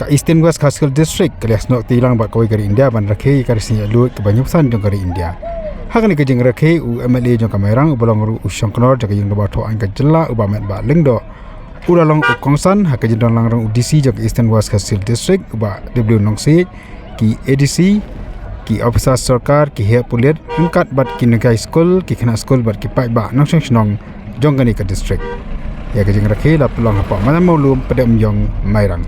Ka Eastern West School District kalias nok tilang ba koi kari India ban rakhe kari Sngi Laitluid ke banyusan jong kari India. Hakani ke jingrakhe u MLA jong kamerang u bolong ru Sorkar jaga jong ba tho an ka jilla u ba met ba lengdo. Uralong u kongsan hak jendong langrang DC jong Eastern West School District u ba W nongsi ki ADC ki officer Sorkar ki he pulit angkat bat ki negai school ki khana school bat ki pai ba nong nong jong kani ka district. Ya ke jingrakhe la pelong apa mana maulum pedam jong mairang.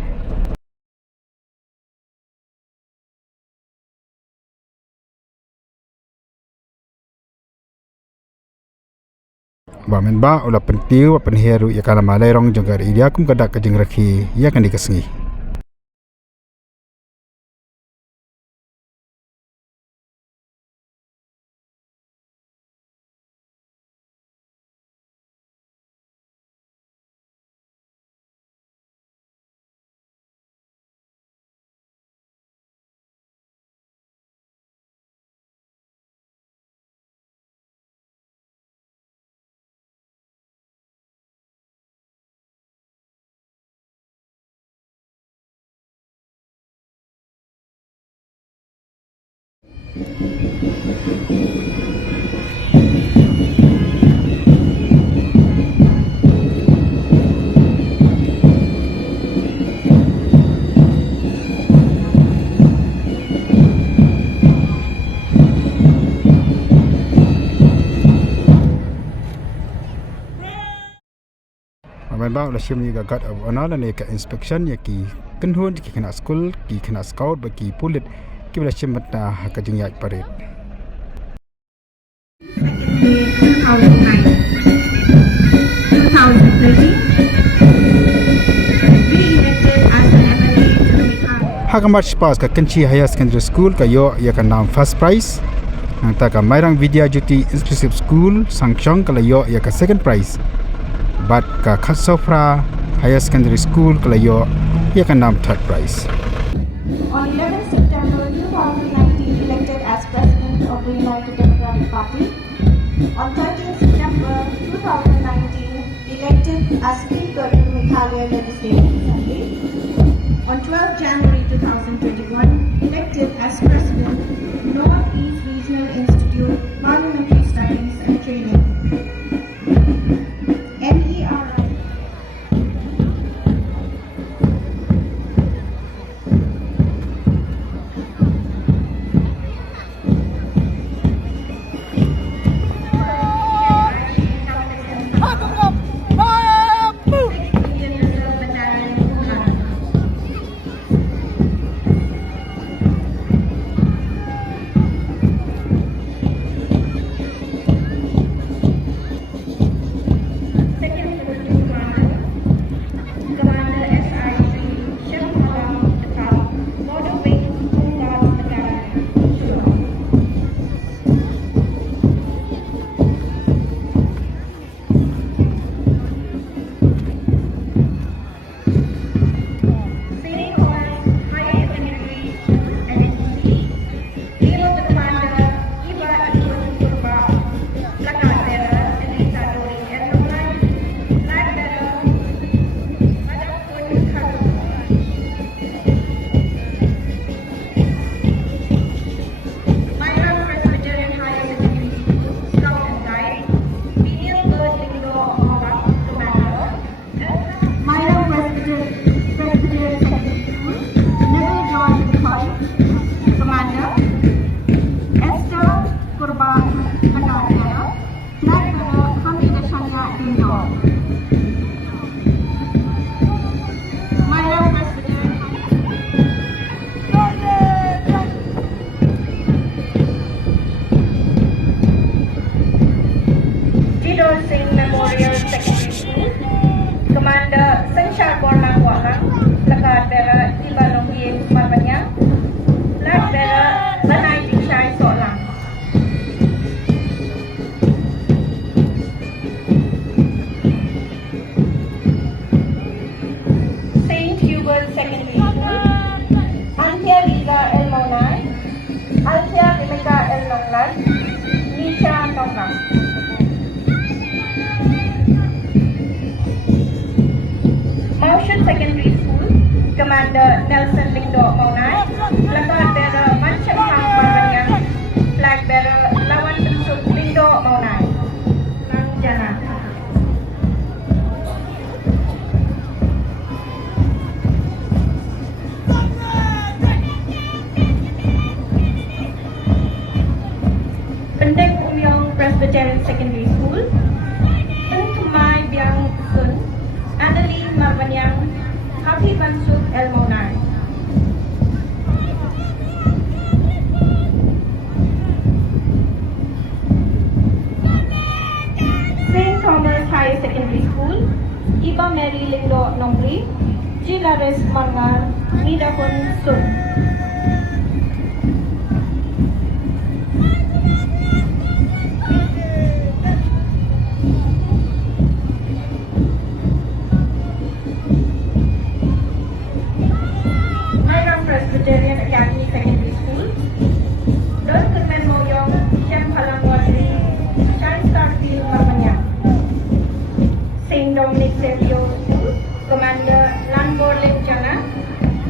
Ba men ba ula pentiu pen heru ya kala malai rong jonggar idia kum kadak ke jingrakhe ya kan dikasngi. Main ba ulah syam juga kat anala ne ka inspection ya ki kenhun ki kena school ki kena scout bagi pulit ki ulah syam mata ka jingiak parit. 2013 Hakamat spas ka Kenchi Higher Secondary School ka yo ya ka nam first prize. Nang ta ka Mairang Vidya Jyoti Inclusive School Sangchong ka yo ya ka second prize. Bat ka Khatsofra Higher Secondary School kalayo ia kan nam third prize. On 11 September 2019 elected as President of the United Democratic Party. On 13 September 2019 elected as Speaker in Meghalaya Legislative Assembly. On 12 January 2021 elected as President North East Regional Institute Parliamentary Studies and Training. Memorial Secondary School, Commander Senshar Borlang Walang, Plakat Bearer Ibalongin Marbanya, Flag Bearer Banai Dikshai Solang. St. Hubert Secondary School, Antia Liza El Maunai, Antia Limita El Longlan, Nisha Tongkang. Secondary School, Commander Commander Nelson Lindo Maunai, Flag Bearer Mancham Hang Marwanyang, Flag Bearer Lawan Bensuk Lindo Maunai. Jana. Pendek Umyong Presbyterian Secondary School, Tumai Biang Sun, Adeline Marwanyang, Happy Bansuk El Maunai. St. Thomas High Secondary School, Iba Mary Lindo Nongri, Jilares Mangal, Midakon Sun. Presbyterian Academy Secondary School, Don Kunmen Moyong, Shem Halang Wadri, Shine Star Field Marwanyang. St. Dominic Xavier School, Commander Lanbor Lepchana,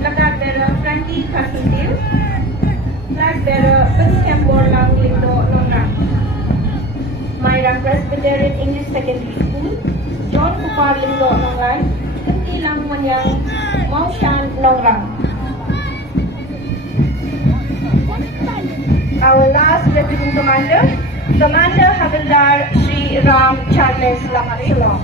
Flag Bearer Frankie Kasintil, Flag Bearer Pinkembor Lang Lindo Nongrang. Myra Presbyterian English Secondary School, John Kupar Lindo Nonglai, Kunti Lang Manyang, Maushan Nongrang. Our last Deputy Commander, Commander Havildar Sri Ram Charles Lamasilong.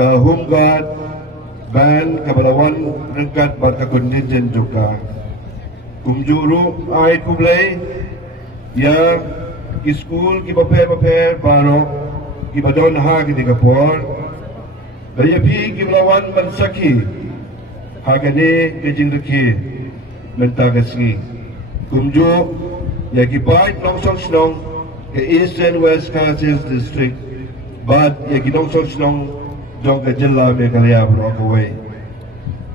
Home Guard, Band, Kabalawan, Rengkat, Bata Kontinjen juga. Kumjuru, ay kublay, ya, ki school, ki paper, baro, ki badon ha, ki Singapore. Daya pi, ki Balawan, Mansaki, hagane, ki jingrakhe, Mentagasi. Kumju, ya ki bait, Nongsong Snong, ke East and West Councils District, Bad, ya ki Nongsong Snong, Jong ke Jilla Meghalaya Blockaway.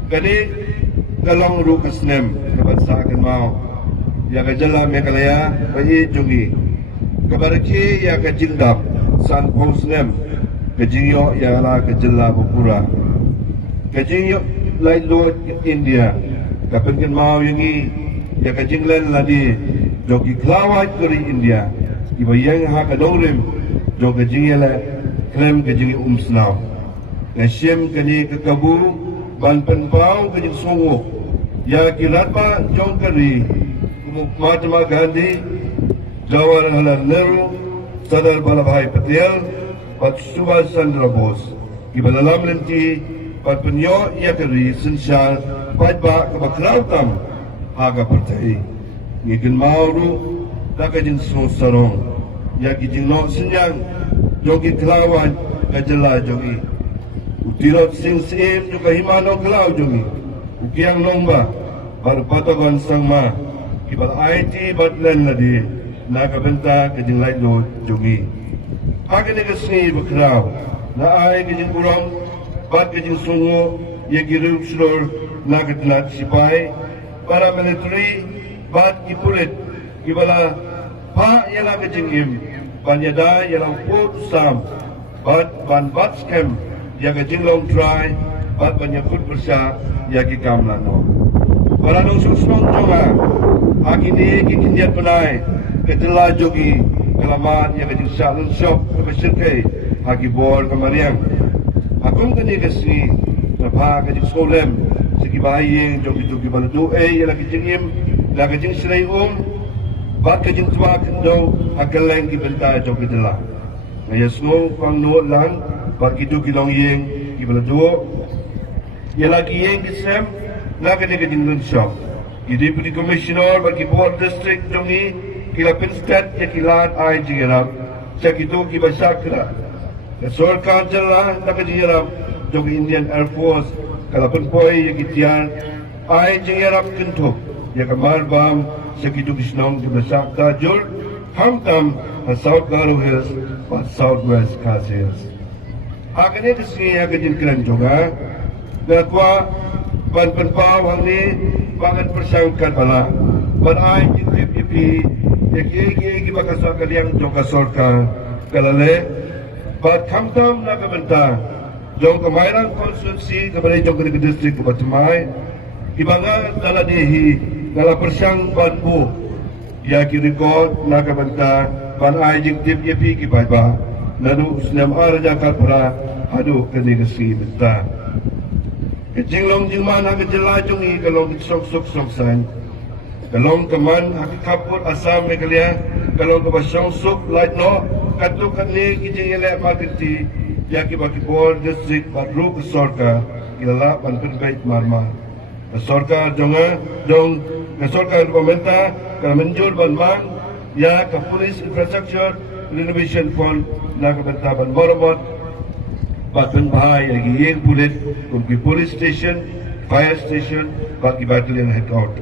Kani kalong rukas nem kabansakan mau. Ya ke Jilla Meghalaya bayi jungi. Kabaraki ya ke Jingdap San Pos nem ke Jingyo ya la ke Jilla Bukura. Ke Jingyo Laitluid India. Kapenkin mau yungi ya ke Jinglen ladi jogi Klawat kuri India. Ibayang ha ke Dorim jong ke Jingyala klem ke Jingi Umsnau. Nasyem kani kekabu ban penpau kani songo ya kiratma jong kani Mahatma Gandhi Jawaharlal Nehru Sardar Vallabhbhai Patel pat Subhash Chandra Bose ibalalam lenti pat penyo ya kani sensyal pat ba kabakrautam aga partai ngikin mauru takajin sarong ya kijin no senyang jogi kelawan kajela jogi Utilot sing sim juga himano kelau jungi. Ukiang lomba bar patagon sangma. Kibal IT batlan ladi naga benta kajing Laitluid jungi. Agane kasni bakraw. na ay kajing kurang bat kajing sungo ya girum slor na katlat sipay para military bat kipulit kibala pa yala kajing im banyada yalang put sam bat ban bat scam ya kajing long try bat banyakut bersya ya kikam lano para nong susnong jonga akini kikindiat penai ketela jogi kelamat yang kajing salun shop kebesirkai haki bol kemariang akong kani kasi napha kajing solem sigi baying jogi jogi baladu ya lagi jingim lagi jing sirai bat kajing tua kendo akaleng ki benta jogi dela ngaya snow pang nuot lan bat kidu kilong ying ki baladu ya lagi ying kisem lagi kajing lun shop Deputy Commissioner bagi Board District jongi kila Pinstat ya kilat ay jingirak sakito ki basakra Sorkar jala nakajingirak jongi Indian Air Force kala penpoy ya kitian ay jingirak kentuk ya kamar bam sakito kisnong di basakta jul hamtam South Garo Hills but Southwest Khas Hills hakane kisni ya kajingiran jonga nakwa penpaw hang ni bangan persangkat bala banai JPP yaki bakasa kaliang jong Sorkar kalale bat kamtam na kabenta jong kamairang konstitusi kepada jong ke distrik Batamai ibanga dala dehi dala persang banbu yaki record na kabenta banai JPP ki baiba lalu senam arja kalpara hadu kenegasi benta Jinglong jingman hak jelajung i kalong sok san. Kalong kaman hak kapur asam me kalia kalong ka basong sok light no katu kanli ki jingele marketi yaki baki Board District badru ke Sorkar kilala banten bait marma. Ke Sorkar jonga jong ke Sorkar pemerintah ka menjur banman ya ke Police Infrastructure Renovation Fund na ka bantaban moromot Batun bahai lagi yang pulit, kumpi police station, fire station, bagi battalion headquarters.